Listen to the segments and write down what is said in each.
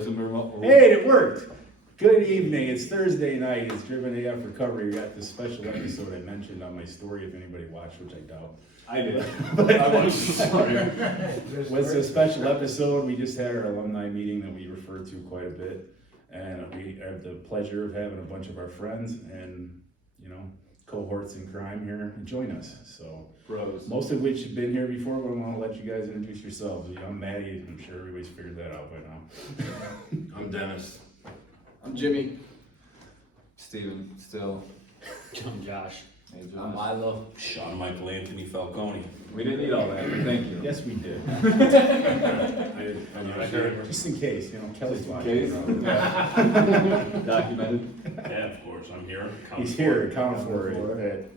Hey, it worked. Good evening. It's Thursday night. It's Driven AF Recovery. We got this special episode I mentioned on my story. If anybody watched, which I doubt. I did. I watched. What's a special episode? We just had our alumni meeting that we refer to quite a bit, and we have the pleasure of having a bunch of our friends and cohorts in crime here join us. So, Bros. Most of which have been here before, but I want to let you guys introduce yourselves. I'm Maddie. I'm sure everybody's figured that out by now. I'm Dennis. I'm Jimmy. Steven, still. I'm Josh. Hey, I'm Josh. Milo. Sean Michael Anthony Falcone. We didn't need all that, but thank you. Yes, we did. Just in case, Kelly's Case? watching. Documented. Yeah, of course, I'm here. He's here, account for it at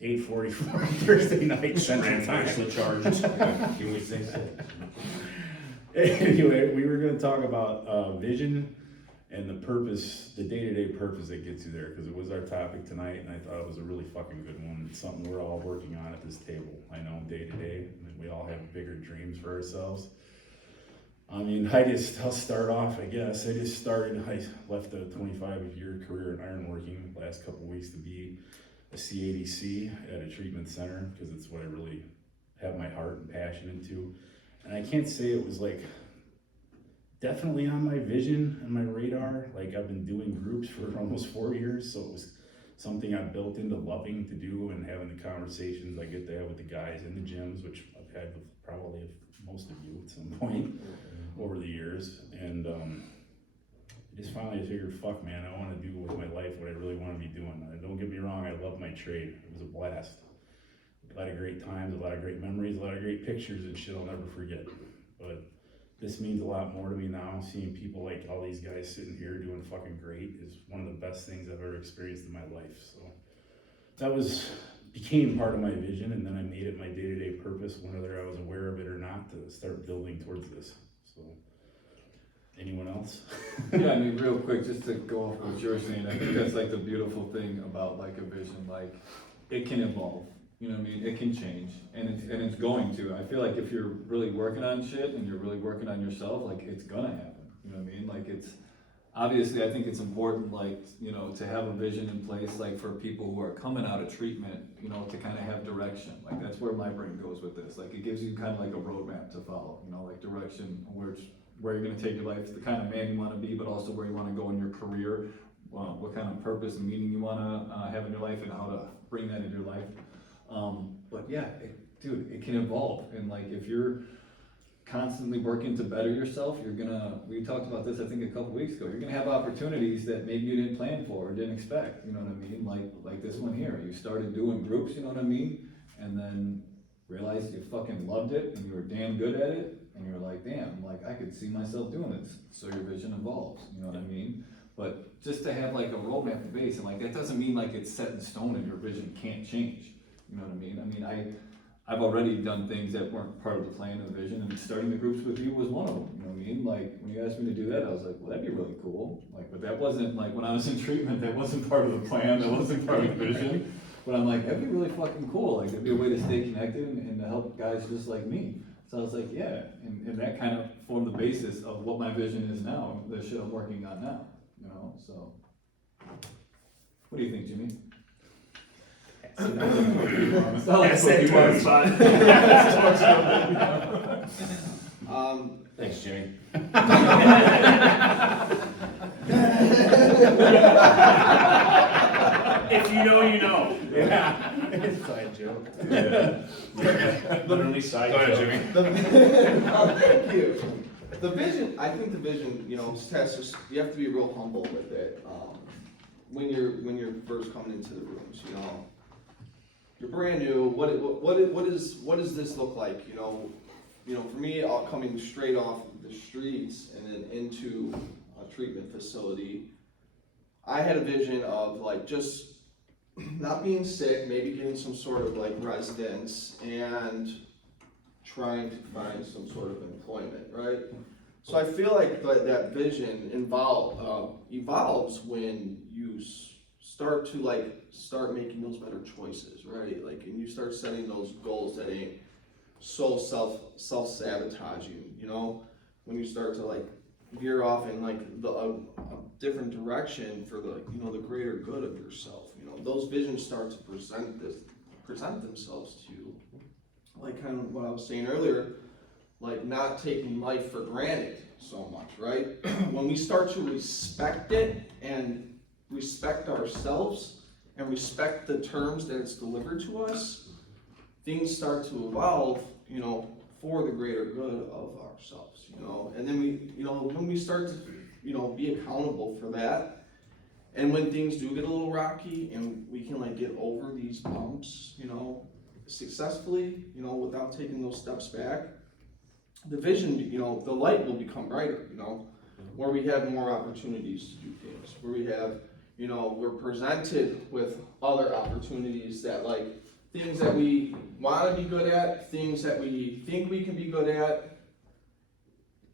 8:44 Thursday night Central Time. Actually charged. Can we say so? Anyway, we were gonna talk about vision and the purpose, the day-to-day purpose that gets you there, because it was our topic tonight, and I thought it was a really fucking good one. It's something we're all working on at this table. I know day-to-day, and we all have bigger dreams for ourselves. I'll start off, I guess. I left a 25-year career in ironworking the last couple of weeks to be a CADC at a treatment center, because it's what I really have my heart and passion into. And I can't say it was definitely on my vision and my radar. I've been doing groups for almost 4 years, so it was something I built into loving to do and having the conversations I get to have with the guys in the gyms, which I've had with probably most of you at some point over the years. And I just finally figured, fuck man, I want to do with my life what I really want to be doing. Don't get me wrong, I love my trade. It was a blast. A lot of great times, a lot of great memories, a lot of great pictures and shit I'll never forget. But this means a lot more to me now. Seeing people like all these guys sitting here doing fucking great is one of the best things I've ever experienced in my life. So that became part of my vision, and then I made it my day-to-day purpose, whether I was aware of it or not, to start building towards this. So, anyone else? Yeah, real quick, just to go off what you're saying, I think that's the beautiful thing about a vision. It can evolve. It can change, and it's going to. I feel like if you're really working on shit and you're really working on yourself, it's gonna happen. You know what I mean? It's obviously, I think it's important, to have a vision in place, for people who are coming out of treatment, to kind of have direction. That's where my brain goes with this. It gives you kind of a roadmap to follow. Direction where you're gonna take your life, the kind of man you want to be, but also where you want to go in your career, what kind of purpose and meaning you want to have in your life, and how to bring that into your life. But yeah, it can evolve, and if you're constantly working to better yourself, we talked about this I think a couple weeks ago, you're gonna have opportunities that maybe you didn't plan for or didn't expect, you know what I mean? Like this one here, you started doing groups, you know what I mean? And then realized you fucking loved it and you were damn good at it, and you're like, damn, I could see myself doing this. So your vision evolves, you know what I mean? But just to have a roadmap to base, and that doesn't mean it's set in stone and your vision can't change. You know what I mean? I've already done things that weren't part of the plan or the vision, and starting the groups with you was one of them. You know what I mean? When you asked me to do that, I was like, well, that'd be really cool. But that wasn't when I was in treatment, that wasn't part of the plan, that wasn't part of the vision. But I'm that'd be really fucking cool. It'd be a way to stay connected and to help guys just like me. So I was like, yeah, and that kind of formed the basis of what my vision is now, the shit I'm working on now. So what do you think, Jimmy? Thanks, Jimmy. If you know, you know. Yeah, it's a side joke. Yeah. Literally side Go ahead, joke. Jimmy. Thank you. The vision, I think the vision, you have to be real humble with it. When you're first coming into the rooms, you're brand new. What does this look like? For me, coming straight off the streets and then into a treatment facility, I had a vision of just not being sick, maybe getting some sort of residence and trying to find some sort of employment, right? So I feel like that vision evolves when you start making those better choices, right? And you start setting those goals that ain't so self-sabotaging, when you start to veer off in like a different direction for the, you know, the greater good of yourself. You know, those visions start to present themselves to you, like kind of what I was saying earlier, like not taking life for granted so much, right? When we start to respect it and respect ourselves and respect the terms that it's delivered to us, things start to evolve, you know, for the greater good of ourselves, you know. And then we, you know, when we start to, you know, be accountable for that, and when things do get a little rocky and we can like get over these bumps, you know, successfully, you know, without taking those steps back, the vision, you know, the light will become brighter, you know, where we have more opportunities to do things, where we have, you know, we're presented with other opportunities that like things that we want to be good at, things that we think we can be good at,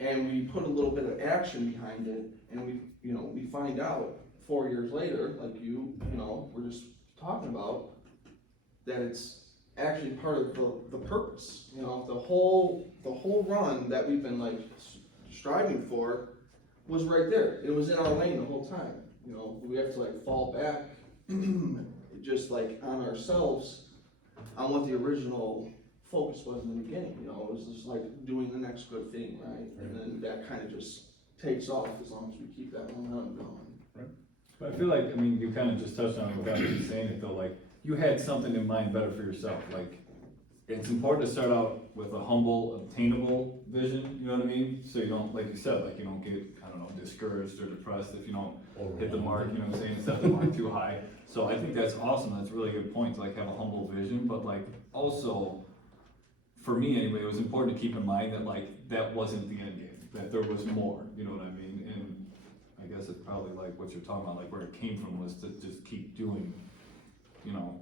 and we put a little bit of action behind it, and we, you know, we find out 4 years later, like you know, we're just talking about, that it's actually part of the purpose, you know, the whole run that we've been like striving for was right there. It was in our lane the whole time, you know. We have to like fall back just like on ourselves, on what the original focus was in the beginning, you know. It was just like doing the next good thing, right? And then that kind of just takes off as long as we keep that momentum going. But I feel like, I mean, you kind of just touched on it without even saying it though, like, you had something in mind better for yourself. Like, it's important to start out with a humble, obtainable vision, you know what I mean? So you don't, like you said, like you don't get, I don't know, discouraged or depressed if you don't hit the mark, you know what I'm saying, set the mark too high. So I think that's awesome, that's a really good point to like have a humble vision, but like also, for me anyway, it was important to keep in mind that like, that wasn't the end game, that there was more, you know what I mean? And I guess it's probably like what you're talking about, like where it came from was to just keep doing, you know,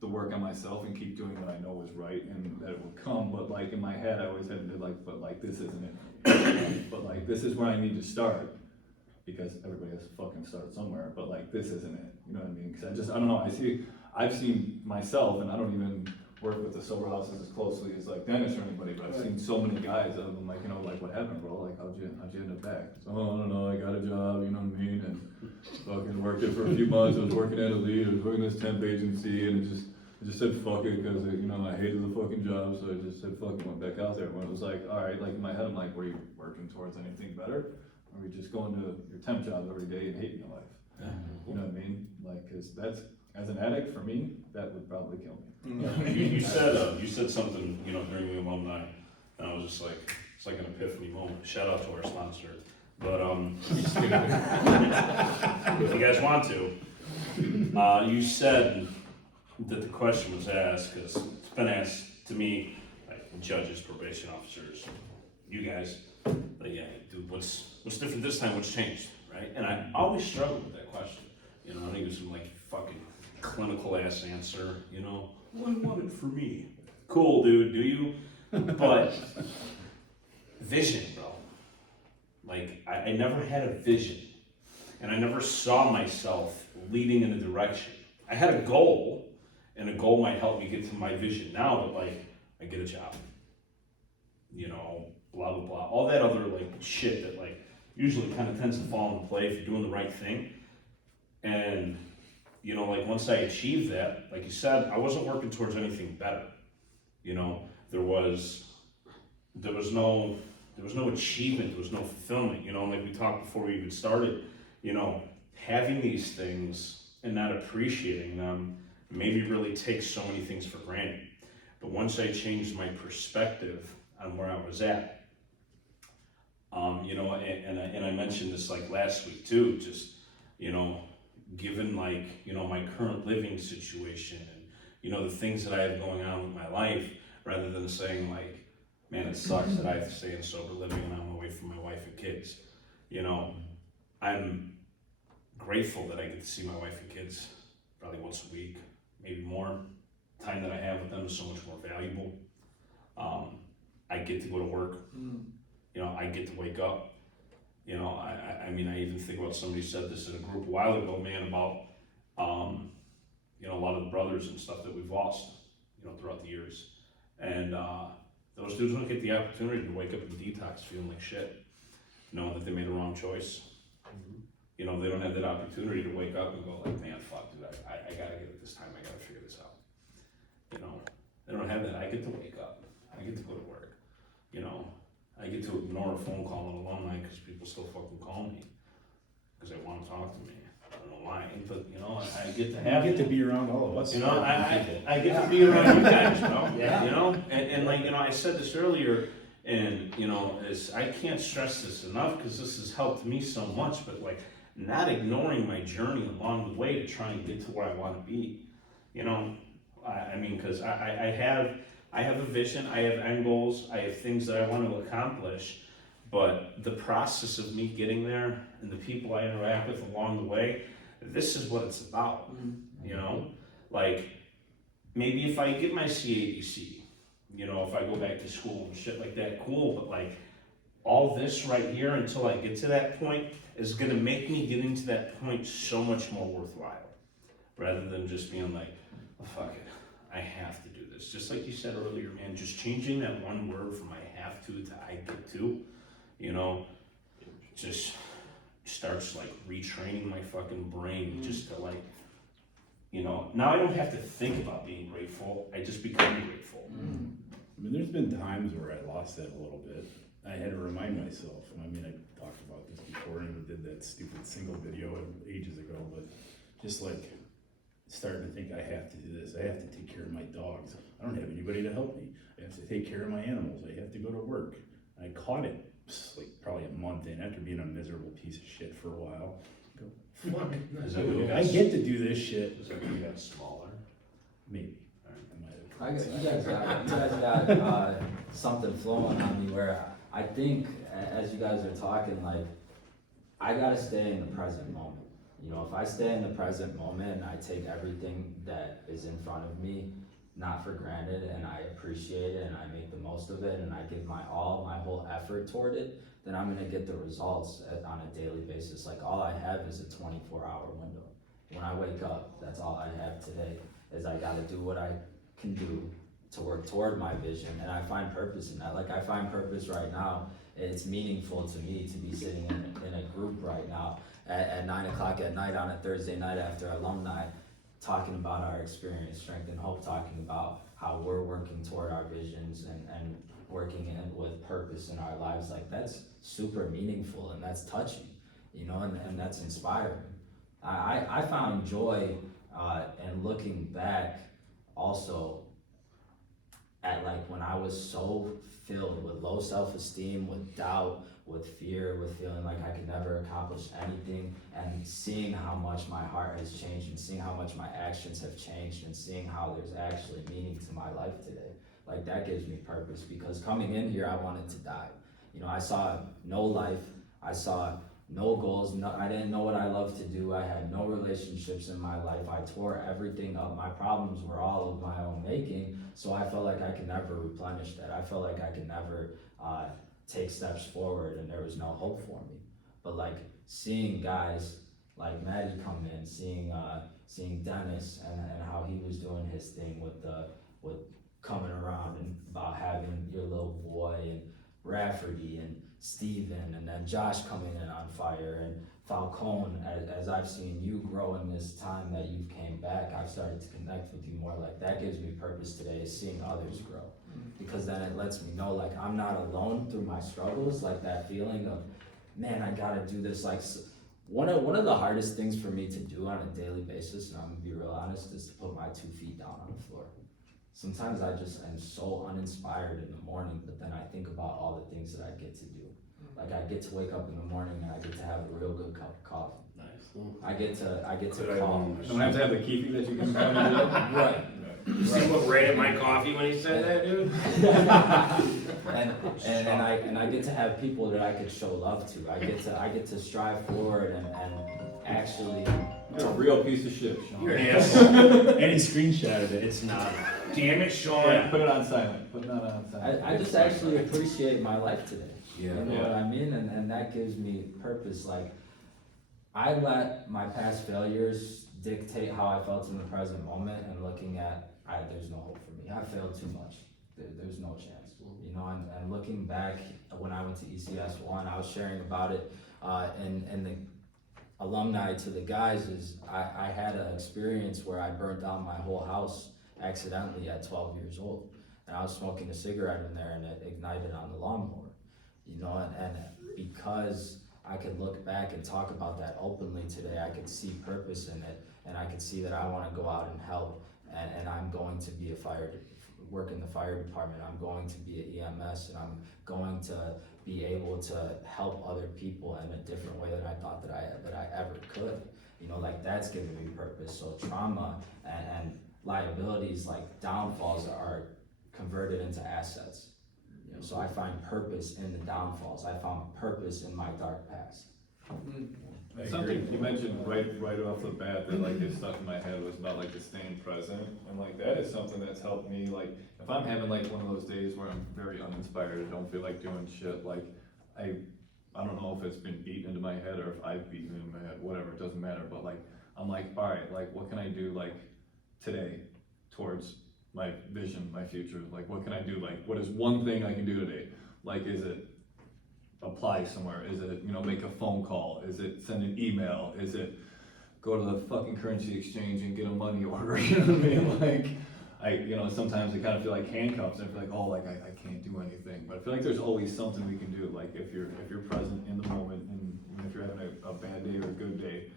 the work on myself and keep doing what I know is right and that it would come, but like in my head, I always had to be like, but like this isn't it. But like this is where I need to start, because everybody has to fucking start somewhere, but like this isn't it, you know what I mean? Cause I don't know, I've seen myself, and I don't even work with the sober houses as closely as like Dennis or anybody, but I've seen so many guys of them like, you know, like what happened, bro? Like how'd you end up back? So, oh, I don't know, I got a job, you know what I mean? And fucking worked it for a few months. I was working at a lead, I was working this temp agency, and I just said fuck it, because you know, I hated the fucking job, so I just said fuck it, went back out there. When it was like, alright, like in my head, I'm like, were you working towards anything better? Or were you just going to your temp job every day and hating your life? You know what I mean? Like, cause that's, as an addict, for me, that would probably kill me. You said something, you know, during the alumni, and I was just like, it's like an epiphany moment. Shout out to our sponsor. But if you guys want to, you said that the question was asked, because it's been asked to me, like judges, probation officers, you guys, like, yeah, dude, what's different this time? What's changed, right? And I always struggled with that question. You know, I think it was some like fucking clinical ass answer. You know, well, I want it for me. Cool, dude. Do you? But vision, bro. Like I never had a vision, and I never saw myself leading in a direction. I had a goal, and a goal might help me get to my vision now, but like, I get a job, you know, blah, blah, blah. All that other like shit that like usually kind of tends to fall into play if you're doing the right thing. And, you know, like once I achieved that, like you said, I wasn't working towards anything better. You know, there was no achievement, there was no fulfillment, you know, like we talked before we even started, you know, having these things and not appreciating them maybe really takes so many things for granted. But once I changed my perspective on where I was at, you know, and I mentioned this like last week too, just, you know, given like, you know, my current living situation and, you know, the things that I have going on with my life, rather than saying like, man, it sucks that I have to stay in sober living and I'm away from my wife and kids. You know, I'm grateful that I get to see my wife and kids probably once a week, maybe more. Time that I have with them is so much more valuable. I get to go to work. You know, I get to wake up. You know, I mean, I even think about, somebody said this in a group a while ago, man, about, you know, a lot of the brothers and stuff that we've lost, you know, throughout the years. And those dudes don't get the opportunity to wake up and detox feeling like shit. knowing that they made a wrong choice. You know, they don't have that opportunity to wake up and go like, man, fuck, dude, I gotta get it this time, I gotta figure this out. You know, they don't have that. I get to wake up, I get to go to work, you know, I get to ignore a phone call on alumni because people still fucking call me, because they wanna talk to me. I don't know why, but you know, I get to have You get to be around all of us. you know, I get to be around you guys, bro. Yeah. You know, and like, you know, I said this earlier, and you know, I can't stress this enough because this has helped me so much, but like, not ignoring my journey along the way to try and get to where I want to be. You know, I mean, because I have a vision, I have end goals, I have things that I want to accomplish, but the process of me getting there and the people I interact with along the way, this is what it's about. You know, like maybe if I get my CADC, you know, if I go back to school and shit like that, cool, but like all this right here until I get to that point is gonna make me getting to that point so much more worthwhile, rather than just being like, oh, fuck it, I have to do this. Just like you said earlier, man, just changing that one word from I have to I get to, you know, just starts like retraining my fucking brain just to like, you know, now I don't have to think about being grateful, I just become grateful. I mean, there's been times where I lost that a little bit. I had to remind myself, and I mean, I talked about this before, and I did that stupid single video ages ago, but just like starting to think I have to do this, I have to take care of my dogs. I don't have anybody to help me. I have to take care of my animals. I have to go to work. I caught it like probably a month in after being a miserable piece of shit for a while. Go, fuck, Is that when you I got, get to do this shit. is that when you got smaller? Maybe. You guys got something flowing on me where I think as you guys are talking, like, I gotta stay in the present moment. You know, if I stay in the present moment and I take everything that is in front of me, not for granted, and I appreciate it and I make the most of it and I give my all, my whole effort toward it, then I'm gonna get the results on a daily basis. Like, all I have is a 24-hour window. When I wake up, that's all I have today, is I gotta do what I can do to work toward my vision, and I find purpose in that. Like, I find purpose right now. It's meaningful to me to be sitting in a group right now at 9 o'clock at night on a Thursday night after alumni, talking about our experience, strength and hope, talking about how we're working toward our visions and working with purpose in our lives. Like, that's super meaningful and that's touching, you know, and that's inspiring. I found joy in looking back also at like when I was so filled with low self-esteem, with doubt, with fear, with feeling like I could never accomplish anything, and seeing how much my heart has changed and seeing how much my actions have changed and seeing how there's actually meaning to my life today. Like, that gives me purpose, because coming in here, I wanted to die. You know, I saw no life, I saw no goals, I didn't know what I loved to do, I had no relationships in my life, I tore everything up, my problems were all of my own making, so I felt like I could never replenish that. I felt like I could never take steps forward, and there was no hope for me. But like, seeing guys like Maddie come in, seeing Dennis and how he was doing his thing with coming around and about having your little boy, and Rafferty and Steven, and then Josh coming in on fire, and Falcone, as I've seen you grow in this time that you've came back, I've started to connect with you more. Like, that gives me purpose today, is seeing others grow, because then it lets me know, like, I'm not alone through my struggles. Like, that feeling of, man, I gotta do this. Like, one of the hardest things for me to do on a daily basis, and I'm gonna be real honest, is to put my 2 feet down on the floor. Sometimes I just am so uninspired in the morning, but then I think about all the things that I get to do. Like, I get to wake up in the morning and I get to have a real good cup of coffee. Nice. I get to Could I call. Don't have to have the keefy that you can find in the Right. You see what rated my coffee when he said that, dude? and I get to have people that I could show love to. I get to strive forward and actually. You're a real piece of shit, Sean. You're an asshole. And he screenshotted it. It's not. Damn it, Sean. Yeah, put it on silent. Put that on silent. I just actually appreciate my life today. Yeah. You know what I mean? And that gives me purpose. Like, I let my past failures dictate how I felt in the present moment, and looking at, there's no hope for me. I failed too much. there's no chance. You know, and looking back, when I went to ECS 1, I was sharing about it, and the alumni to the guys is, I had an experience where I burnt down my whole house accidentally at 12 years old. And I was smoking a cigarette in there and it ignited on the lawnmower, you know, and because I could look back and talk about that openly today, I could see purpose in it, and I could see that I wanna go out and help, and I'm going to be work in the fire department, I'm going to be an EMS, and I'm going to be able to help other people in a different way than I thought that I ever could. You know, like that's giving me purpose. So trauma and liabilities, like downfalls, are converted into assets. You know, so I find purpose in the downfalls. I found purpose in my dark past. I Something agree. you mentioned right off the bat that like it stuck in my head was about like the staying present, and like that is something that's helped me. Like if I'm having like one of those days where I'm very uninspired, I don't feel like doing shit, like I don't know if it's been beaten into my head or if I've beaten it into my head, whatever, it doesn't matter, but like I'm like, all right, like what can I do like today towards my vision, my future? Like what can I do? Like what is one thing I can do today? Like is it apply somewhere? Is it, you know, make a phone call? Is it send an email? Is it go to the fucking currency exchange and get a money order? You know what I mean? Like, you know, sometimes I kind of feel like handcuffs and I feel like, oh, like I can't do anything. But I feel like there's always something we can do. Like if you're present in the moment, and even if you're having a bad day or a good day,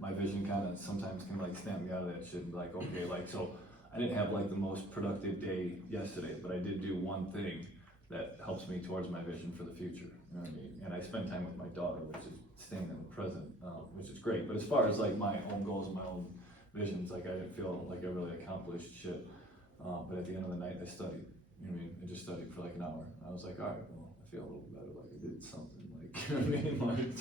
my vision kind of sometimes can like snap me out of that shit and be like, okay, like, so I didn't have like the most productive day yesterday, but I did do one thing that helps me towards my vision for the future, you know what I mean? And I spend time with my daughter, which is staying in the present, which is great. But as far as like my own goals and my own visions, like I didn't feel like I really accomplished shit. But at the end of the night, I studied, you know what I mean? I just studied for like an hour. I was like, all right, well, I feel a little better, like I did something, like, you know what I mean? Like,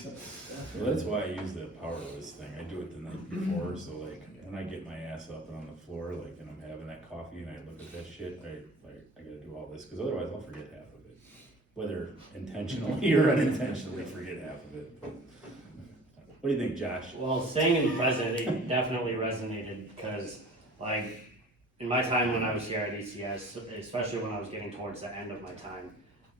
Well, that's why I use the powerless thing. I do it the night before, so like, when I get my ass up and on the floor, like, and I'm having that coffee and I look at that shit, I gotta do all this, cause otherwise I'll forget half of it. Whether intentionally or unintentionally, forget half of it. What do you think, Josh? Well, staying in the present, it definitely resonated because, like, in my time when I was here at ECS, especially when I was getting towards the end of my time,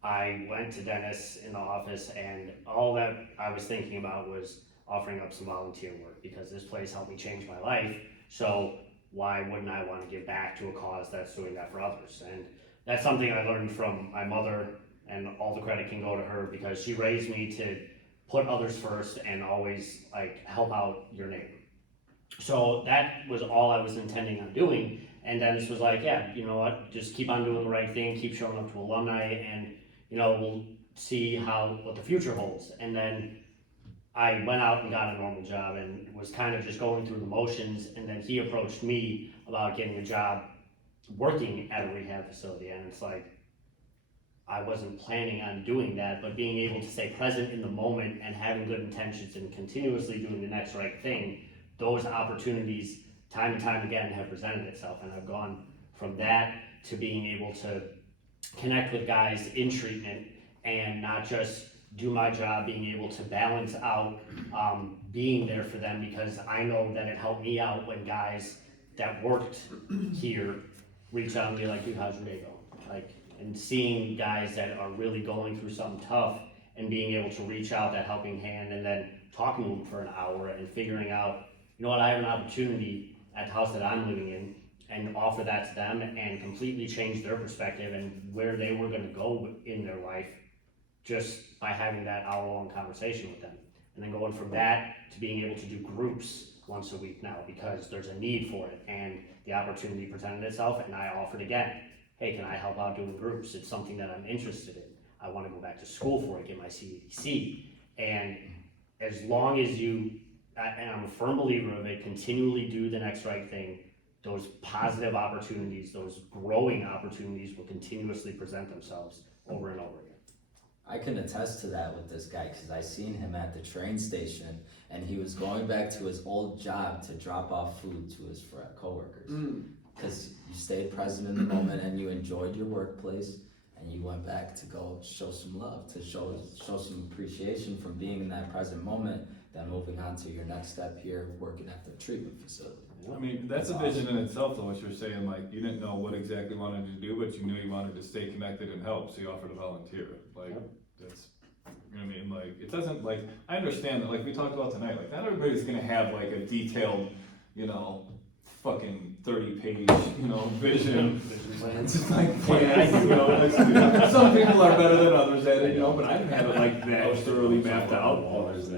I went to dentists in the office, and all that I was thinking about was offering up some volunteer work because this place helped me change my life. So why wouldn't I want to give back to a cause that's doing that for others? And that's something I learned from my mother, and all the credit can go to her because she raised me to put others first and always like help out your neighbor. So that was all I was intending on doing. And Dennis was like, yeah, you know what, just keep on doing the right thing, keep showing up to alumni, and you know, we'll see what the future holds. And then I went out and got a normal job and was kind of just going through the motions, and then he approached me about getting a job working at a rehab facility, and it's like, I wasn't planning on doing that, but being able to stay present in the moment and having good intentions and continuously doing the next right thing, those opportunities time and time again have presented itself. And I've gone from that to being able to connect with guys in treatment and not just do my job, being able to balance out being there for them, because I know that it helped me out when guys that worked here reach out and be like, dude, how's your day going? Like, and seeing guys that are really going through something tough and being able to reach out, that helping hand, and then talking to them for an hour and figuring out, you know what, I have an opportunity at the house that I'm living in, and offer that to them and completely change their perspective and where they were gonna go in their life just by having that hour-long conversation with them. And then going from that to being able to do groups once a week now because there's a need for it and the opportunity presented itself, and I offered again. Hey, can I help out doing groups? It's something that I'm interested in. I want to go back to school for it, get my CADC. And as long as you, and I'm a firm believer of it, continually do the next right thing, those positive opportunities, those growing opportunities will continuously present themselves over and over again. I can attest to that with this guy because I seen him at the train station and he was going back to his old job to drop off food to his coworkers. Because you stayed present in the moment and you enjoyed your workplace, and you went back to go show some love, to show some appreciation from being in that present moment, then moving on to your next step here, working at the treatment facility. I mean, that's a vision in itself, though, what you're saying, like, you didn't know what exactly you wanted to do, but you knew you wanted to stay connected and help, so you offered to volunteer, like, that's, you know what I mean, like, it doesn't, like, I understand that, like, we talked about tonight, like, not everybody's gonna have, like, a detailed, you know, fucking 30-page, you know, vision. It's like, yeah, you know, some people are better than others at it, you know, but I didn't have it like that thoroughly mapped out.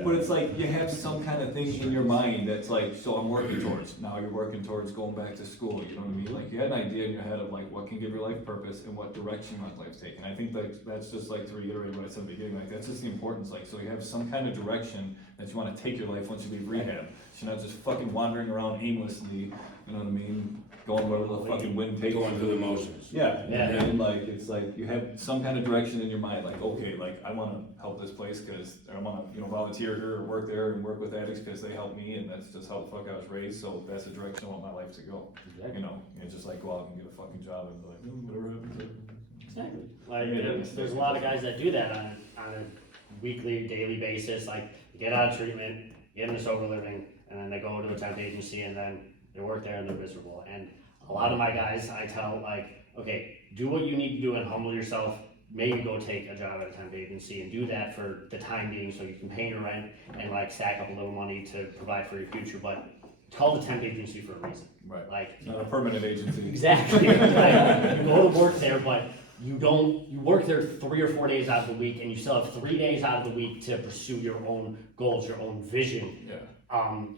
But it's like, you have some kind of thing in your mind that's like, so I'm working towards, now you're working towards going back to school, you know what I mean? Like, you had an idea in your head of like, what can give your life purpose and what direction you want life to take. And I think like, that's just like, to reiterate what I said at the beginning, like, that's just the importance, like, so you have some kind of direction that you wanna take your life once you leave rehab. So you're not just fucking wandering around aimlessly, you know what I mean? Going wherever the fucking wind takes you. Going through the motions. Yeah, Yeah. and like, it's like, you have some kind of direction in your mind, like, okay, like, I wanna help this place, cause I wanna, you know, volunteer here or work there and work with addicts, cause they help me, and that's just how the fuck I was raised, so that's the direction I want my life to go. You know, it's just like, go out and get a fucking job and be like, whatever happens. Exactly. Like, Yeah. there's a lot of guys that do that on a weekly, daily basis, like, get out of treatment, get into sober living, and then they go to a temp agency, and then they work there and they're miserable. And a lot of my guys, I tell, like, okay, do what you need to do and humble yourself, maybe go take a job at a temp agency and do that for the time being so you can pay your rent and like stack up a little money to provide for your future, but it's called a temp agency for a reason. Right. Like, It's not a permanent agency. exactly. Like, you go to work there, but you work there 3 or 4 days out of the week, and you still have 3 days out of the week to pursue your own goals, your own vision, Yeah.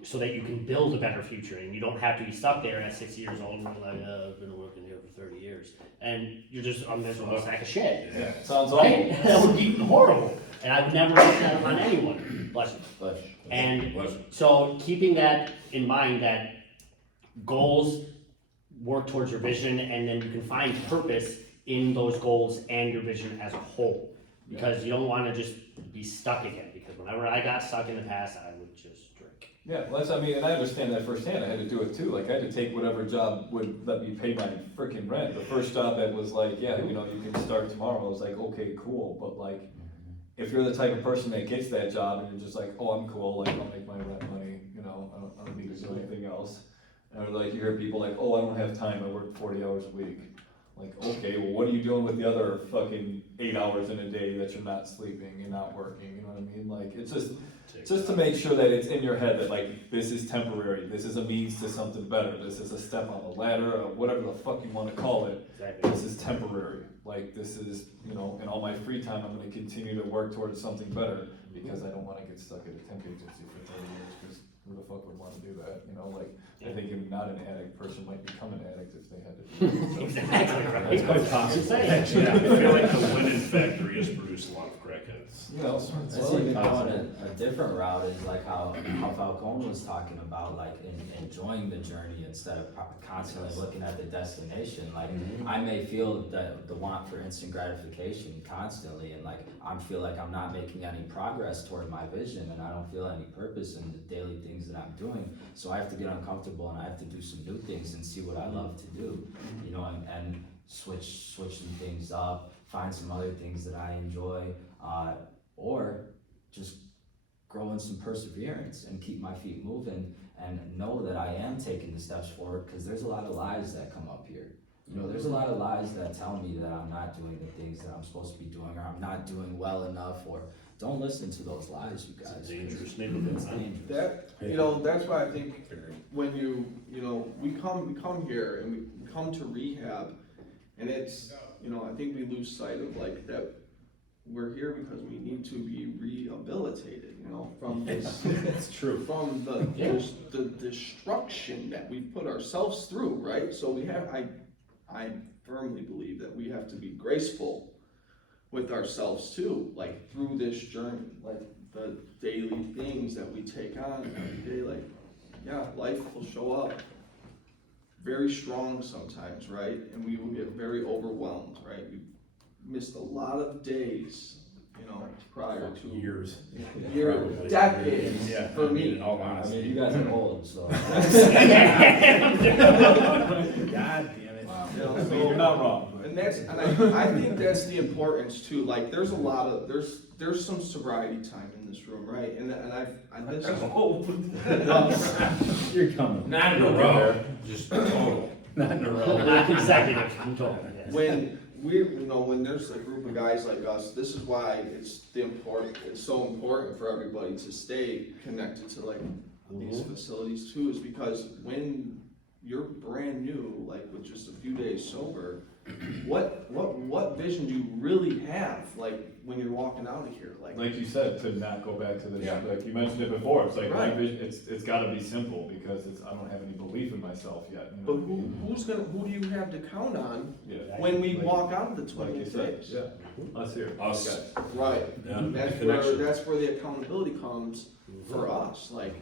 so that you can build a better future, and you don't have to be stuck there at 60 years old and be like, I've been working here for 30 years, and you're just a miserable sack of shit. Yeah, sounds Right? awful. That would be horrible, and I would never wish that on anyone. Bless you. But And Bless you. so keeping that in mind, that goals work towards your vision, and then you can find purpose in those goals and your vision as a whole. Because you don't wanna just be stuck again, because whenever I got stuck in the past, I would just drink. Yeah, well, that's, I mean, and I understand that firsthand, I had to do it too, like, I had to take whatever job would let me pay my freaking rent. The first job that was like, yeah, you know, you can start tomorrow, I was like, okay, cool, but like, if you're the type of person that gets that job and you're just like, oh, I'm cool, like, I'll make my rent money, you know, I don't need to do anything else. And like, you hear people like, oh, I don't have time, I work 40 hours a week. Like, okay, well, what are you doing with the other fucking 8 hours in a day that you're not sleeping and not working, you know what I mean? Like, it's just to make sure that it's in your head that like, this is temporary, this is a means to something better, this is a step on the ladder, or whatever the fuck you wanna call it. Exactly. This is temporary, like, this is, you know, in all my free time, I'm gonna continue to work towards something better, because I don't wanna get stuck at a temp agency for 30 years, cause who the fuck would wanna do that, you know, like, I think a not an addict person might become an addict if they had to do it. Exactly, right? That's quite possible. Insane. Yeah, I feel like the Winning Factory has produced a lot of crackheads. You know, That's even going a different route is like how Falcone was talking about, like enjoying the journey instead of constantly looking at the destination. Like I may feel the want for instant gratification constantly, and like I feel like I'm not making any progress toward my vision, and I don't feel any purpose in the daily things that I'm doing. So I have to get uncomfortable, and I have to do some new things and see what I love to do, you know, and switch some things up, find some other things that I enjoy, or just grow in some perseverance and keep my feet moving and know that I am taking the steps forward, because there's a lot of lies that come up here. You know, there's a lot of lies that tell me that I'm not doing the things that I'm supposed to be doing, or I'm not doing well enough, or don't listen to those lies, you guys. It's a dangerous neighborhood, It's man. dangerous. That, you know, that's why I think when you know, we come here and we come to rehab, and it's, you know, I think we lose sight of like that we're here because we need to be rehabilitated, you know, from this, It's true. from the destruction that we put ourselves through, right? So we have, I firmly believe that we have to be graceful with ourselves too, like through this journey, like the daily things that we take on every day, like, yeah, life will show up very strong sometimes, right? And we will get very overwhelmed, right? We missed a lot of days, you know, prior to Years. year, decades, Yeah, for I mean, me. in all I honesty. mean, you guys are old, so. God damn it. You know, I mean, you're not wrong, And I think that's the importance too, like, there's a lot of, there's some sobriety time in this room, right? And this is. You're coming. Not in a row, just total. Not in a row. Not consecutive, total, yes. When when there's a group of guys like us, this is why it's so important for everybody to stay connected to like these facilities too, is because when you're brand new, like with just a few days sober, what vision do you really have, like when you're walking out of here, Like you said, to not go back to this, Yeah. like you mentioned it before, it's like, my Right. vision, it's gotta be simple, because I don't have any belief in myself yet, you know But what I mean? who do you have to count on Yeah, when we Like- walk out of the like you 20 said, days? yeah, us here. Us. guys. Right, Yeah, that's connection. that's where the accountability comes for us, like,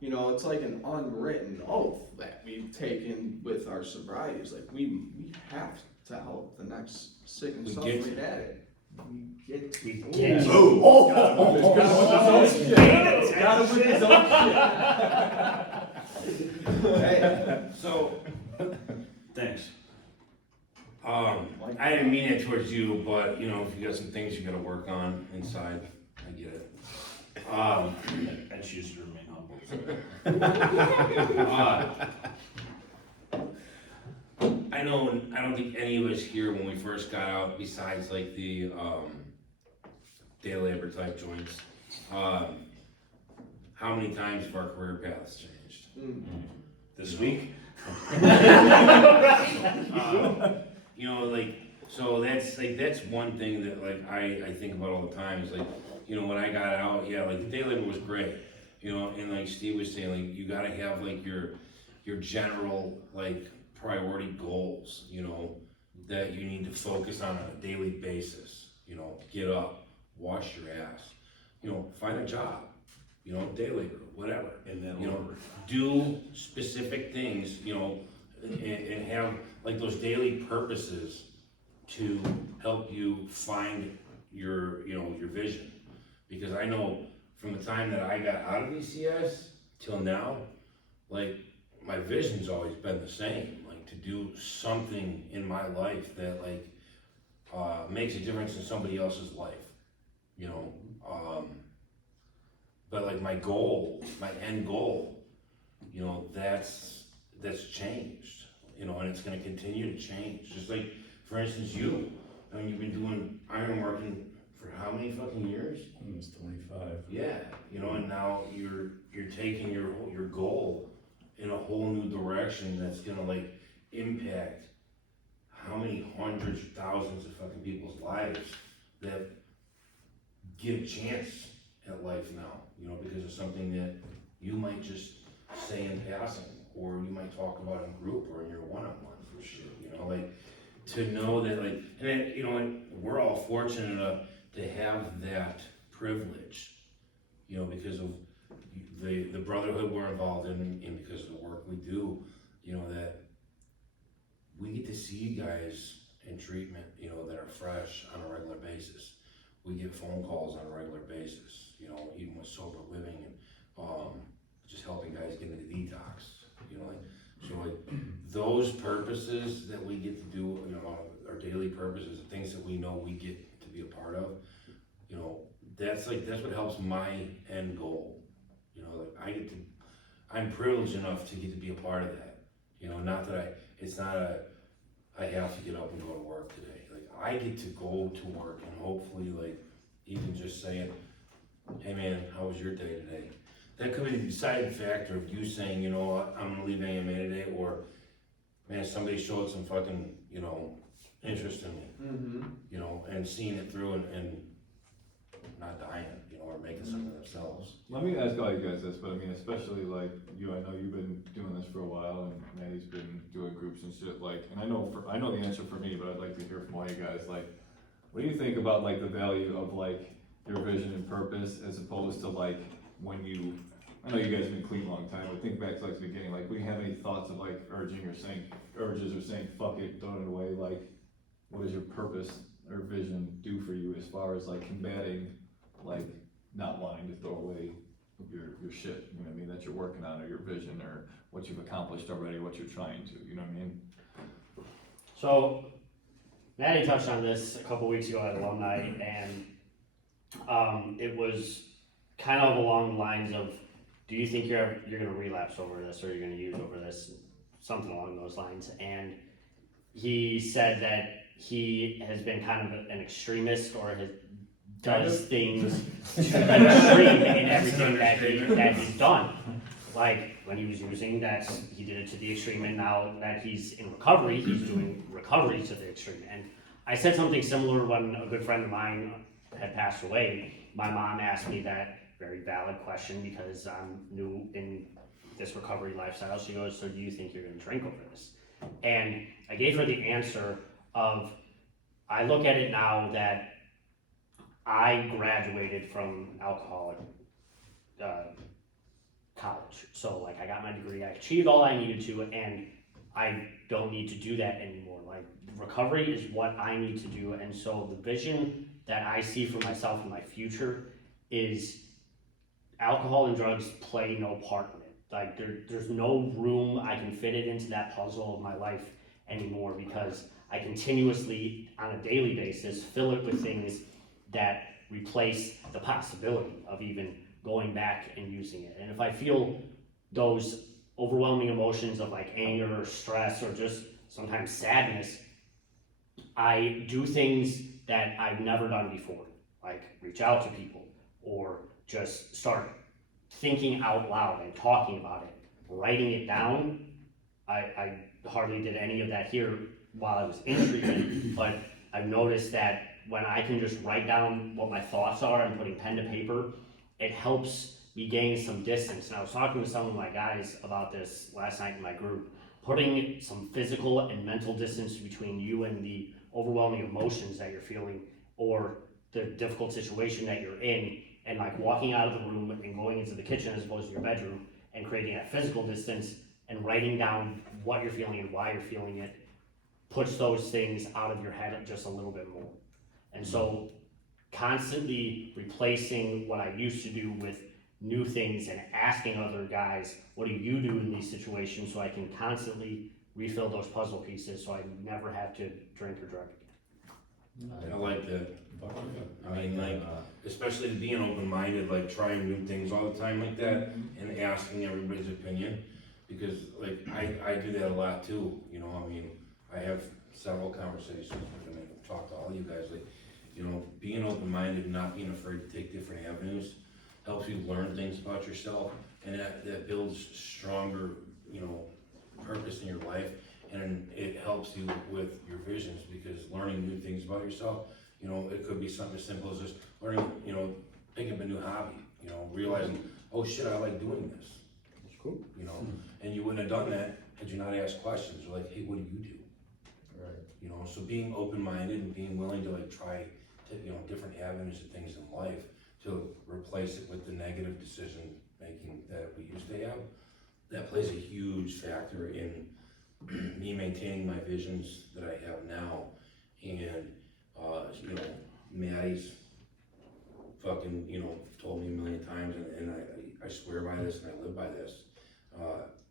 it's like an unwritten oath that we've taken with our sobriety, it's like, we have to help the next sick and We suffering get- addict. We get. We get. Gotta put his own shit. Hey, So, Thanks. I didn't mean it towards you, but if you got some things you gotta work on inside, I get it. And choose to remain humble. I know, I don't think any of us here, when we first got out, besides like the, day labor type joints, how many times have our career paths changed? This week? So that's one thing that I think about all the time, is when I got out, yeah, the day labor was great, and like Steve was saying, you gotta have your general, priority goals, that you need to focus on a daily basis, get up, wash your ass, find a job, day labor, whatever. And then Do specific things, and have those daily purposes to help you find your vision. Because I know from the time that I got out of ECS till now, my vision's always been the same, to do something in my life that makes a difference in somebody else's life, but my goal, my end goal, that's changed, and it's gonna continue to change. Just for instance, you've been doing ironworking for how many fucking years? Almost 25. Yeah, and now you're taking your goal in a whole new direction that's gonna impact how many hundreds of thousands of fucking people's lives that get a chance at life now, because of something that you might just say in passing, or you might talk about in a group or in your one-on-one for shit, to know that and then, we're all fortunate enough to have that privilege, because of the brotherhood we're involved in, and because of the work we do, that we get to see guys in treatment, that are fresh on a regular basis. We get phone calls on a regular basis, even with sober living and just helping guys get into detox, those purposes that we get to do, our daily purposes, the things that we know we get to be a part of, that's what helps my end goal. I'm privileged enough to get to be a part of that. Not that it's not I have to get up and go to work today. I get to go to work and hopefully even just saying, hey man, how was your day today? That could be the deciding factor of you saying, what, I'm gonna leave AMA today, or man, somebody showed some fucking, interest in me, and seeing it through and not dying, or making something of themselves. Let me ask all you guys this, but especially you, I know you've been doing this for a while, and Maddie's been doing groups and shit, and I know the answer for me, but I'd like to hear from all you guys, what do you think about the value of your vision and purpose, as opposed to when you, I know you guys have been clean a long time, but think back to the beginning, when you have any thoughts of urges or saying, fuck it, throw it away, what does your purpose or vision do for you as far as combating, not wanting to throw away your shit, that you're working on, or your vision, or what you've accomplished already, what you're trying to, So, Maddie touched on this a couple weeks ago at alumni, and it was kind of along the lines of, do you think you're gonna relapse over this, or you're gonna use over this, something along those lines. And he said that he has been kind of an extremist, or does things to the extreme in everything that he's done. Like when he was using, he did it to the extreme, and now that he's in recovery, he's doing recovery to the extreme. And I said something similar when a good friend of mine had passed away. My mom asked me that very valid question because I'm new in this recovery lifestyle. She goes, "So do you think you're gonna drink over this?" And I gave her the answer of, I look at it now that I graduated from alcoholic college. So like I got my degree, I achieved all I needed to, and I don't need to do that anymore. Like recovery is what I need to do. And so the vision that I see for myself in my future is alcohol and drugs play no part in it. Like there's no room I can fit it into that puzzle of my life anymore, because I continuously on a daily basis fill it with things that replace the possibility of even going back and using it. And if I feel those overwhelming emotions of like anger or stress or just sometimes sadness, I do things that I've never done before, like reach out to people or just start thinking out loud and talking about it, writing it down. I hardly did any of that here while I was in treatment, but I've noticed that when I can just write down what my thoughts are and putting pen to paper, it helps me gain some distance. And I was talking to some of my guys about this last night in my group, putting some physical and mental distance between you and the overwhelming emotions that you're feeling or the difficult situation that you're in, and like walking out of the room and going into the kitchen as opposed to your bedroom and creating that physical distance and writing down what you're feeling and why you're feeling it puts those things out of your head just a little bit more. And so constantly replacing what I used to do with new things and asking other guys, what do you do in these situations, so I can constantly refill those puzzle pieces so I never have to drink or drug again. I like that. I mean, like, especially being open-minded, like trying new things all the time like that, and asking everybody's opinion, because like, I do that a lot too, you know, I mean, I have several conversations, and I talk to all you guys, like, you know, being open-minded and not being afraid to take different avenues helps you learn things about yourself, and that builds stronger, you know, purpose in your life, and it helps you with your visions, because learning new things about yourself, you know, it could be something as simple as just learning, you know, picking up a new hobby, you know, realizing, oh shit, I like doing this. That's cool. You know, and you wouldn't have done that had you not asked questions, or like, hey, what do you do? Right. You know, so being open-minded and being willing to like try to, you know, different avenues of things in life to replace it with the negative decision making that we used to have, that plays a huge factor in me maintaining my visions that I have now. And you know, Maddie's fucking, you know, told me a million times, and I swear by this and I live by this,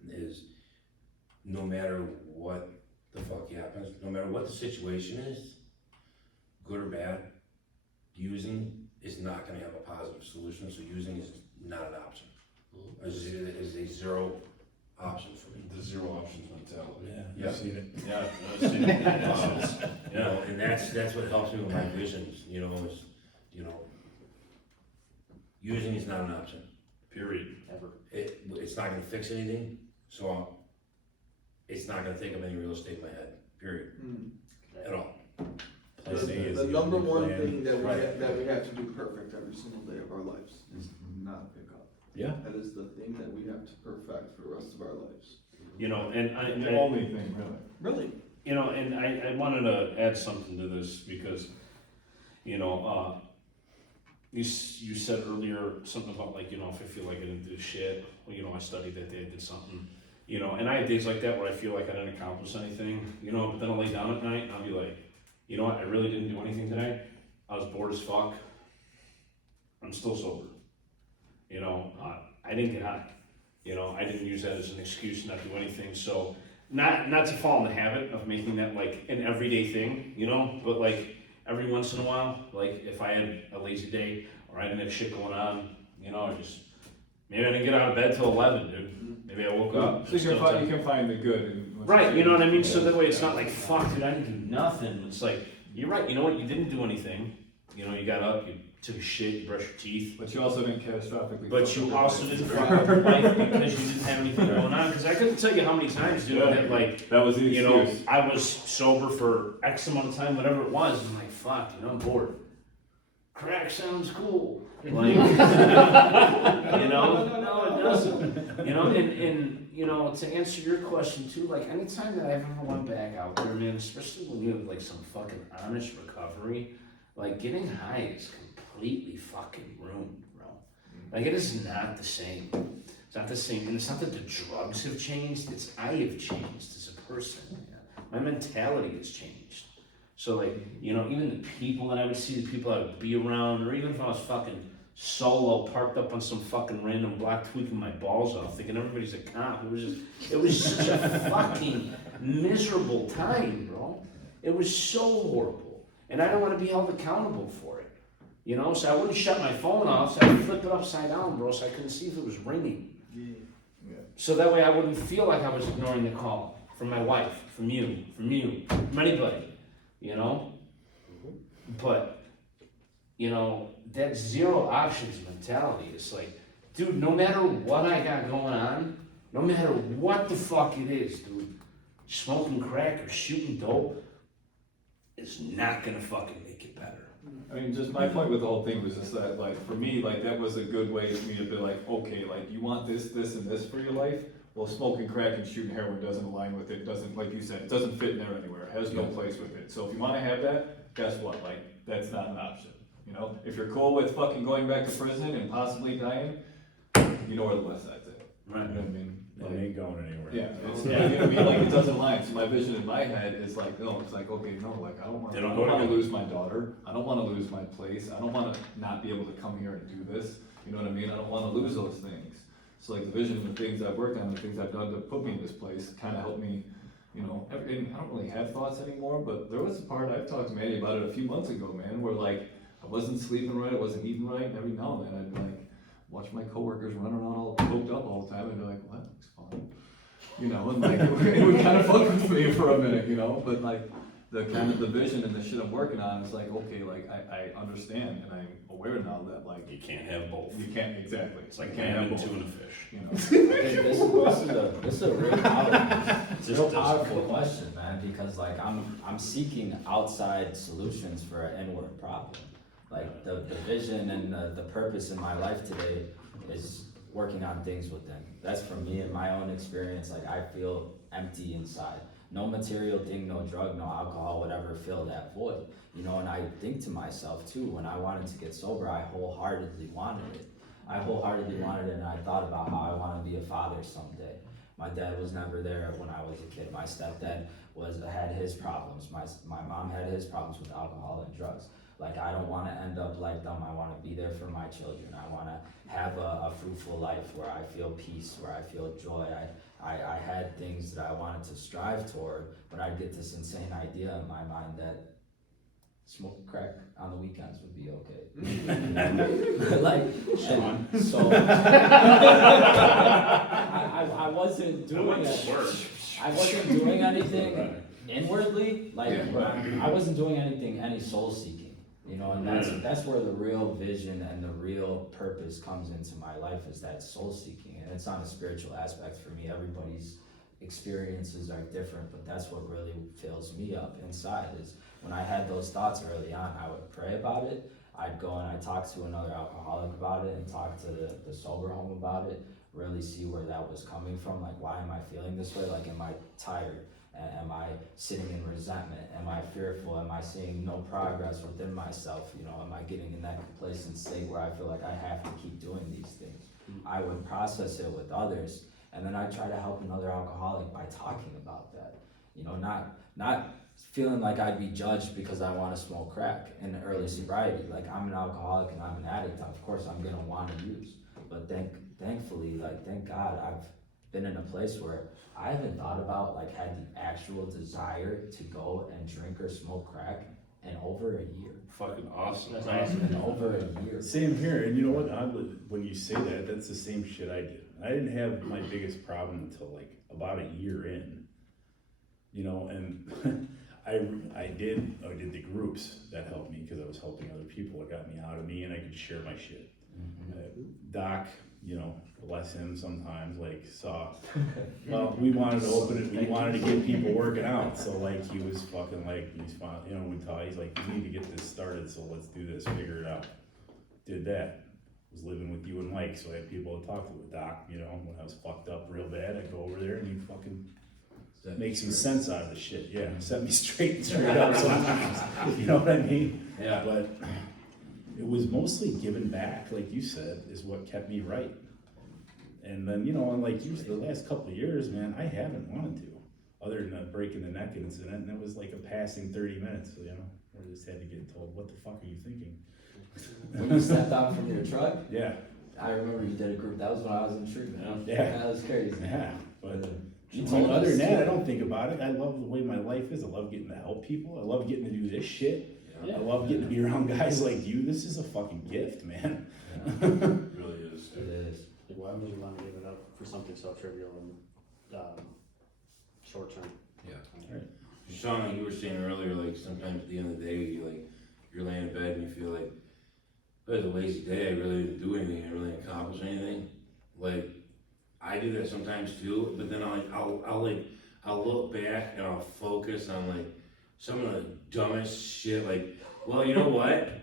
is no matter what the fuck happens, no matter what the situation is, good or bad, using is not gonna have a positive solution, so using is not an option. Is a zero option for me. The zero options mentality. Yeah. I've seen it. Yeah, I've seen it. You know, and that's what helps me with my visions, you know, is, you know, using is not an option. Period. Ever. It's not gonna fix anything, so it's not gonna take up any real estate in my head, period, at all. Plan A is The the number only one plan. thing that Right. we have to do perfect every single day of our lives is not pick up. Yeah. That is the thing that we have to perfect for the rest of our lives. You know, and The only thing, really. Really? you know, and I wanted to add something to this because, you know, you said earlier something about like, you know, if I feel like I didn't do shit, well, you know, I studied that day, I did something, you know, and I have days like that where I feel like I didn't accomplish anything, you know, but then I'll lay down at night and I'll be like, you know what, I really didn't do anything today, I was bored as fuck, I'm still sober, you know, I didn't get high, you know, I didn't use that as an excuse not to do anything, so not to fall in the habit of making that like an everyday thing, you know, but like every once in a while, like if I had a lazy day or I didn't have shit going on, you know, maybe I didn't get out of bed till 11, dude. Maybe I woke up. So you can find the good in what Right, say. you know what I mean? So that way it's not like, fuck, dude, I didn't do nothing. It's like, you're right, you know what? You didn't do anything. You know, you got up, you took a shit, you brushed your teeth. But you also didn't catastrophically. But fuck you up also your didn't life. fuck up your life because you didn't have anything going on. Because I couldn't tell you how many times, dude, Yeah. that like, That was the you know, excuse. I was sober for X amount of time, whatever it was. I'm like, fuck, you know, I'm bored. Crack sounds cool. Like, you know, no, it doesn't. You know, and you know, to answer your question too, like anytime that I've ever went back out there, man, especially when you have like some fucking honest recovery, like getting high is completely fucking ruined, bro. Like it is not the same. It's not the same, and it's not that the drugs have changed. It's I have changed as a person. Man. My mentality has changed. So like, you know, even the people that I would see, the people I would be around, or even if I was fucking solo, parked up on some fucking random block, tweaking my balls off, thinking everybody's a cop. It was such a fucking miserable time, bro. It was so horrible, and I don't want to be held accountable for it. You know, so I wouldn't shut my phone off, so I'd flip it upside down, bro, so I couldn't see if it was ringing. So that way I wouldn't feel like I was ignoring the call from my wife, from you, from anybody, you know? But, you know, that zero options mentality is like, dude, no matter what I got going on, no matter what the fuck it is, dude, smoking crack or shooting dope is not gonna fucking make it better. I mean, just my point with the whole thing was just that, like, for me, like, that was a good way for me to be like, okay, like, you want this, this, and this for your life? Well, smoking crack and shooting heroin doesn't align with it, doesn't, like you said, it doesn't fit in there anywhere, it has no place with it. So if you wanna have that, guess what, like, that's not an option, you know? If you're cool with fucking going back to prison and possibly dying, you know where the West Side's at. Right. You know what I mean? It ain't going anywhere. Yeah, it's, you know what I mean, like, it doesn't line, so my vision in my head is like, no, it's like, okay, no, like, I don't They wanna, don't I go don't wanna together. lose my daughter, I don't wanna lose my place, I don't wanna not be able to come here and do this, you know what I mean, I don't wanna lose those things. So like the vision and the things I've worked on, the things I've done to put me in this place, kinda helped me, you know, and I don't really have thoughts anymore, but there was a part, I've talked to Manny about it a few months ago, man, where like, I wasn't sleeping right, I wasn't eating right, and every now and then I'd like, watch my coworkers run around all coked up all the time, and be like, well, that looks fun. You know, and like, it would kind of fuck with me for a minute, you know, but like, the kind of the vision and the shit I'm working on is like, okay, like, I understand, and I'm aware now that like, You can't have both. you can't, exactly. It's like you can't have having both, two and a fish. you know. This is a real Just powerful question, man, because like I'm seeking outside solutions for an inward problem. Like the vision and the purpose in my life today is working on things within. That's from me and my own experience. Like I feel empty inside. No material thing, no drug, no alcohol would ever fill that void. You know, and I think to myself too, when I wanted to get sober, I wholeheartedly wanted it. I wholeheartedly wanted it, and I thought about how I want to be a father someday. My dad was never there when I was a kid. My stepdad had his problems. My mom had his problems with alcohol and drugs. Like, I don't want to end up like them. I want to be there for my children. I want to have a fruitful life where I feel peace, where I feel joy. I had things that I wanted to strive toward, but I'd get this insane idea in my mind that smoking crack on the weekends would be okay. Like, and so I wasn't doing it. I wasn't doing anything inwardly. Like, I wasn't doing anything, any soul seeking. You know, and that's where the real vision and the real purpose comes into my life, is that soul seeking. And it's on a spiritual aspect for me. Everybody's experiences are different, but that's what really fills me up inside. Is when I had those thoughts early on, I would pray about it. I'd go and I'd talk to another alcoholic about it, and talk to the sober home about it, really see where that was coming from. Like, why am I feeling this way? Like, am I tired? Am I sitting in resentment? Am I fearful? Am I seeing no progress within myself? You know, am I getting in that complacent state where I feel like I have to keep doing these things? I would process it with others, and then I try to help another alcoholic by talking about that. You know, not feeling like I'd be judged because I want to smoke crack in early sobriety. Like, I'm an alcoholic and I'm an addict. Of course, I'm gonna want to use, but thankfully, like, thank God, been in a place where I haven't thought about, like, had the actual desire to go and drink or smoke crack in over a year. Fucking awesome. That's It's awesome. been over a year. Same here, and you know what, oddly, when you say that, that's the same shit I did. I didn't have my biggest problem until like about a year in, you know, and I did the groups that helped me, because I was helping other people. It got me out of me, and I could share my shit. Doc, you know, bless him, sometimes like saw, well, we wanted to open it, we wanted to get people working out, so like he was fucking like, you know, we talked, he's like, we need to get this started, so let's do this, figure it out. Did that. Was living with you and Mike, so I had people to talk to. With Doc, you know, when I was fucked up real bad, I'd go over there and he'd fucking make some sense out of the shit, yeah, set me straight up sometimes, you know what I mean? Yeah. But it was mostly giving back, like you said, is what kept me right. And then, you know, and like you said, the last couple of years, man, I haven't wanted to, other than that breaking the neck incident, and it was like a passing 30 minutes, you know, where I just had to get told, what the fuck are you thinking? When you stepped out from your truck, Yeah, I remember you did a group, that was when I was in treatment. yeah, That was crazy. yeah, but You I told mean, other us than that, too. I don't think about it. I love the way my life is. I love getting to help people. I love getting to do this shit. Yeah. I love getting to be around guys like you. This is a fucking gift, man. It really is. It is. Why would you want to give it up for something so trivial and short term? Sean, like you were saying earlier, like sometimes at the end of the day, you're laying in bed and you feel like, it was a lazy day, I really didn't do anything, I really didn't accomplish anything. Like, I do that sometimes too, but then I'll look back and I'll focus on like some of the dumbest shit, like, well, you know what?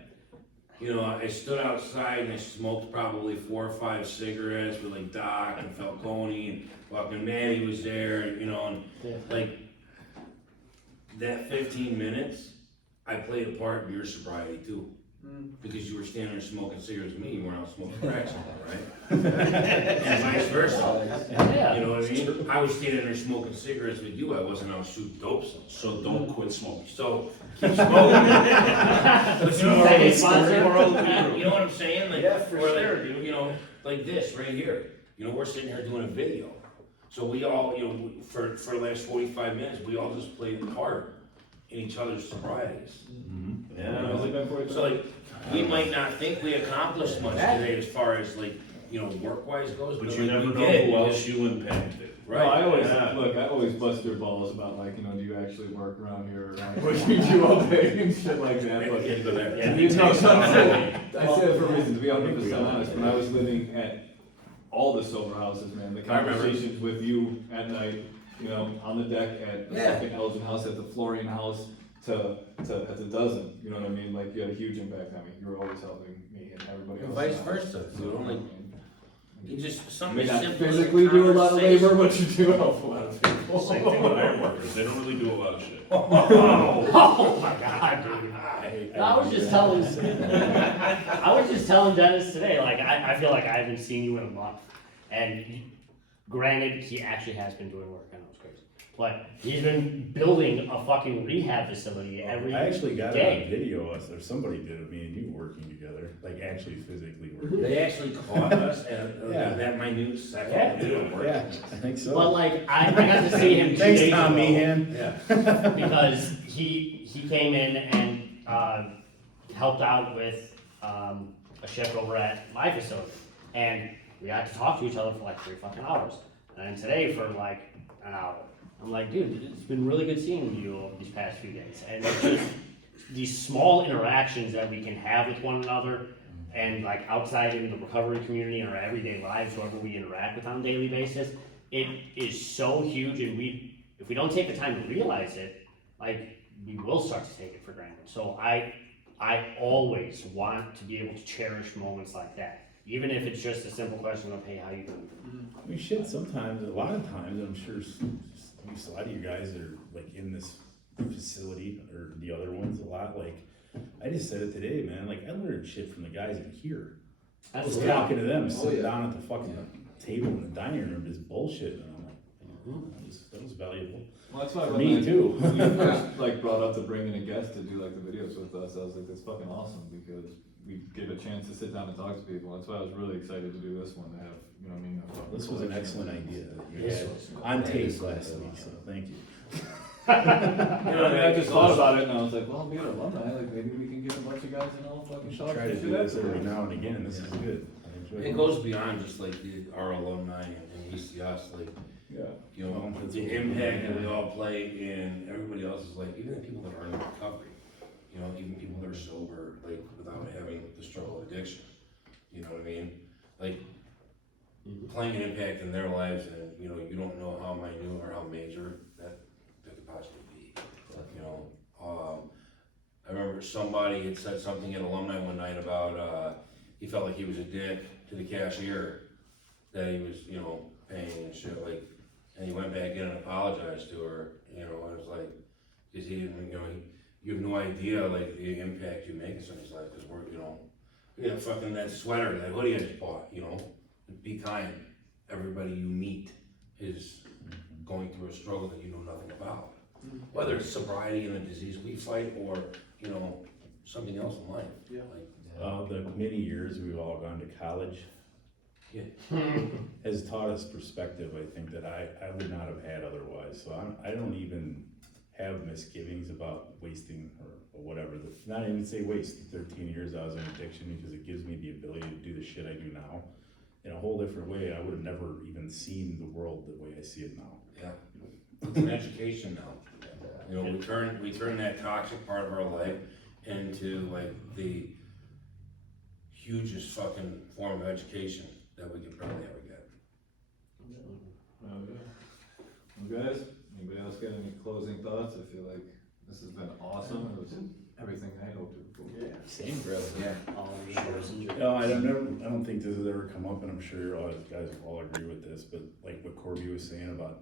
You know, I stood outside and I smoked probably 4 or 5 cigarettes with like Doc and Falcone and fucking Manny was there, and, you know, and like, that 15 minutes, I played a part in your sobriety too. Because you were standing there smoking cigarettes with me, you weren't out smoking crack somewhere, right? And vice versa. Yeah. You know what I mean? I was standing there smoking cigarettes with you, I wasn't out shooting dope somewhere. So don't quit smoking. So, keep smoking. But you know, Hey, sponsor. you know what I'm saying? Like, Yeah, for or like, sure, dude. you know, like this right here. You know, we're sitting here doing a video. So we all, you know, for the last 45 minutes, we all just played a part in each other's sobrieties. Yeah. So like, we might not think we accomplished much today as far as like, you know, work-wise goes, But but you like never we know did. who else you impacted. Right? No, I always, Yeah. look, I always bust their balls about like, you know, do you actually work around here or around what you do all day and shit like that, We but. can't go there. Yeah. You know, I say it for a reason, to be 100% honest, when I was living at all the sober houses, man, the I remember. conversations with you at night, you know, on the deck at the Yeah. fucking Elgin House, at the Florian House, to at the dozen, you know what I mean, like, you had a huge impact on me, you were always helping me and everybody And else. vice versa, you know, like, you just, You something may not simple as physically do a lot of labor, conversation. but you do help a lot of people. Same thing with iron workers, they don't really do a lot of shit. Oh my god, dude. I was just telling, I was just telling Dennis today, like, I feel like I haven't seen you in a month. And granted, he actually has been doing work, I know it's crazy. But he's been building a fucking rehab facility every I actually got it day. on video, or somebody did it, me and you working together, like actually physically working. They actually caught us at Yeah. that minute second. Yeah. We didn't work. Yeah, I think so. But like, I got to see him 2 Thanks, days Tom ago. Meehan. Yeah. Because he came in and helped out with a shift over at my facility, and we got to talk to each other for like 3 fucking hours, and then today for like an hour. I'm like, dude, it's been really good seeing you over these past few days, and it's just these small interactions that we can have with one another, and like outside in the recovery community and our everyday lives, whoever we interact with on a daily basis, it is so huge, and if we don't take the time to realize it, like, we will start to take it for granted. So I always want to be able to cherish moments like that, even if it's just a simple question of, hey, how you doing? I mean, shit, sometimes, a lot of times, I'm sure a lot of you guys are like in this facility or the other ones a lot, like, I just said it today, man, like, I learned shit from the guys in here. I was talking to them, sitting down at the fucking table in the dining room, just bullshit, and I'm like, That was valuable. Well, that's why For when me like, too. when you first like brought up to bringing a guest to do like the videos with us, I was like, that's fucking awesome because we get a chance to sit down and talk to people. That's why I was really excited to do this one, to have, you know what I mean? This was an excellent idea that you Yeah. had on tape last week, so thank you. You know, I mean, I just thought about it and I was like, well, we got alumni, like maybe we can get a bunch of guys and all fucking talk. Try to do this every now and again, this is good. I enjoy It goes beyond just like our alumni and we see us, like, Yeah. you know, Well, that's the what- impact that we all play in everybody else's life, even the people that are in recovery, you know, even people that are sober, like, without having the struggle of addiction, you know what I mean? Like, playing an impact in their lives and, you know, you don't know how minute or how major that could possibly be, you know? I remember somebody had said something at alumni one night about, he felt like he was a dick to the cashier, that he was, you know, paying and shit, like, and he went back in and apologized to her, you know, and it was like, cause he didn't, you know, you have no idea, like, the impact you make in somebody's life, cause we're, you know, fucking that sweater, that hoodie I just bought, you know, be kind. Everybody you meet is going through a struggle that you know nothing about. Whether it's sobriety and the disease we fight, or, you know, something else in life. Yeah. Like, The many years we've all gone to college yeah. has taught us perspective, I think, that I would not have had otherwise. So I don't even have misgivings about wasting or whatever. Not even say waste the 13 years I was in addiction, because it gives me the ability to do the shit I do now in a whole different way. I would have never even seen the world the way I see it now. Yeah. It's an education now. You know, we turn that toxic part of our life into like the hugest fucking form of education that we could probably ever get. Okay. Well, guys, anybody else got any closing thoughts? I feel like this has been awesome. It was everything I hoped it would be. Same, really, yeah. All of you. No, I don't think this has ever come up, and I'm sure all you guys will all agree with this, but like what Corby was saying about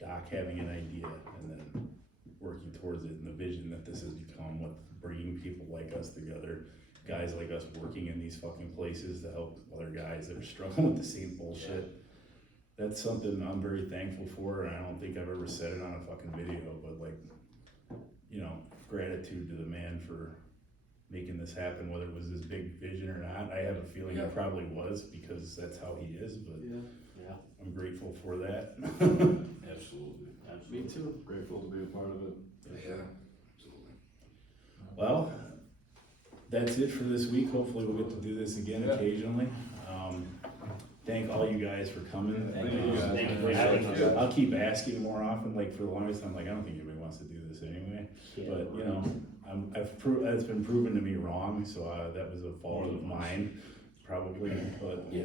Doc having an idea and then working towards it, and the vision that this has become with bringing people like us together, guys like us working in these fucking places to help other guys that are struggling with the same bullshit. That's something I'm very thankful for, and I don't think I've ever said it on a fucking video, but like, you know, gratitude to the man for making this happen, whether it was his big vision or not. I have a feeling it probably was, because that's how he is, but Yeah. I'm grateful for that. Absolutely. Me too. Grateful to be a part of it. Yeah, absolutely. Well, that's it for this week. Hopefully we'll get to do this again occasionally. Thank all you guys for coming. Thank you guys. Thank you for having us. I'll keep asking more often. Like for the longest time, like I don't think anybody wants to do this anyway. But you know, it's been proven to me wrong. So that was a fault of mine, probably. But Yeah.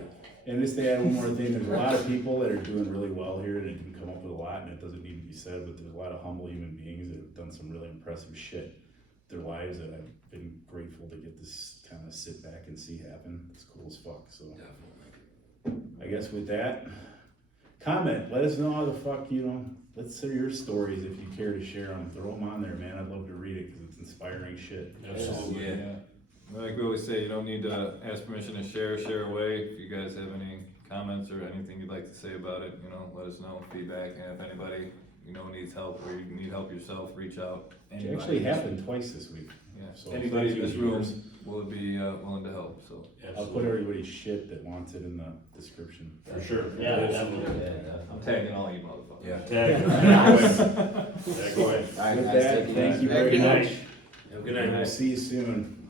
and just to add one more thing, there's a lot of people that are doing really well here, and it can come up with a lot, and it doesn't need to be said. But there's a lot of humble human beings that have done some really impressive shit in their lives that I've been grateful to get this kind of sit back and see happen. It's cool as fuck. So. Definitely. I guess with that, comment, let us know how the fuck, you know, let's hear your stories if you care to share them. Throw them on there, man. I'd love to read it because it's inspiring shit. Absolutely. Yeah. Like we always say, you don't need to ask permission to share away. If you guys have any comments or anything you'd like to say about it, you know, let us know, feedback, and if anybody, you know, needs help or you need help yourself, reach out. It actually happened twice this week. Yeah, So anybody thank in you, this room viewers. will be willing to help, so. I'll put everybody's shit that wants it in the description. For sure. Yeah, Absolutely. Yeah, definitely. I'm tagging all you motherfuckers. Yeah. Tag away. Tag away. All right, With guys, that, thank you. thank guys. you very Good night. much. Have a good And night. we'll see you soon.